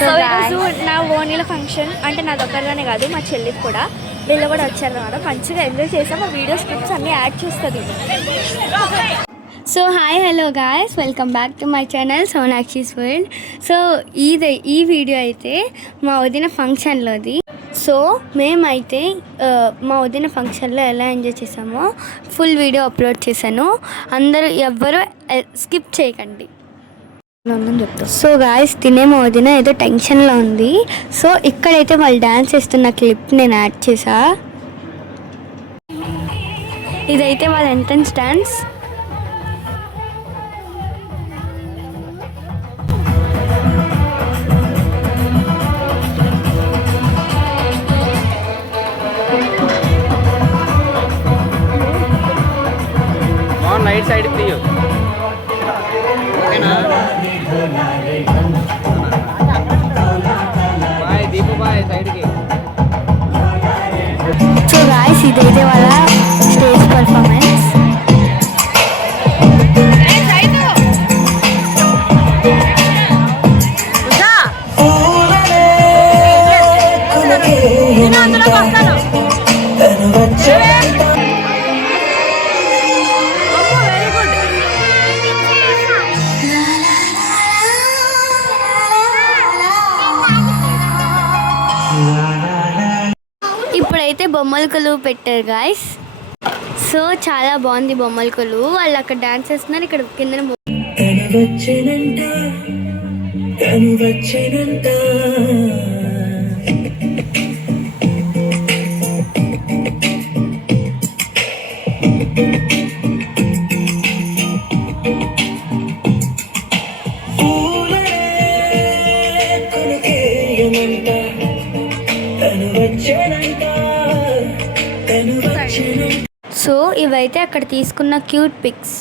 So ఈరోజు నా ఓణీల function అంటే నా దగ్గరలోనే కాదు మా చెల్లికి కూడా వీళ్ళు కూడా వచ్చారన్నమాట. మంచిగా ఎంజాయ్ చేసాం. ఆ వీడియో స్క్రిప్ట్స్ అన్నీ యాడ్ చేస్తుంది. So hi hello guys, welcome back to my channel Sonakshi's world. So ఈ వీడియో అయితే మా వదిన ఫంక్షన్లోది. సో మేమైతే మా వదిన ఫంక్షన్లో ఎలా ఎంజాయ్ చేసామో ఫుల్ వీడియో అప్లోడ్ చేశాను. అందరూ ఎవ్వరూ స్కిప్ చేయకండి. సో గాయస్ తినే మా వదిన ఏదో టెన్షన్లో ఉంది. సో ఇక్కడైతే వాళ్ళు డ్యాన్స్ చేస్తున్న క్లిప్ నేను యాడ్ చేసా. ఇదైతే వాళ్ళ ఎంట్రన్స్ డ్యాన్స్. రైట్ సైడ్ తీయు. బాయ్ దీపు బాయ్ సైడ్కి. సో గాయ్స్ ఇదైతే వాళ్ళ స్టేజ్ పర్ఫార్మెన్స్. ఇప్పుడైతే బొమ్మల కొలువు పెట్టారు గాయస్. సో చాలా బాగుంది బొమ్మల కొలువు. వాళ్ళు అక్కడ డాన్స్ చేస్తున్నారు, ఇక్కడ కింద సో ఇవైతే అక్కడ తీసుకున్న క్యూట్ పిక్స్.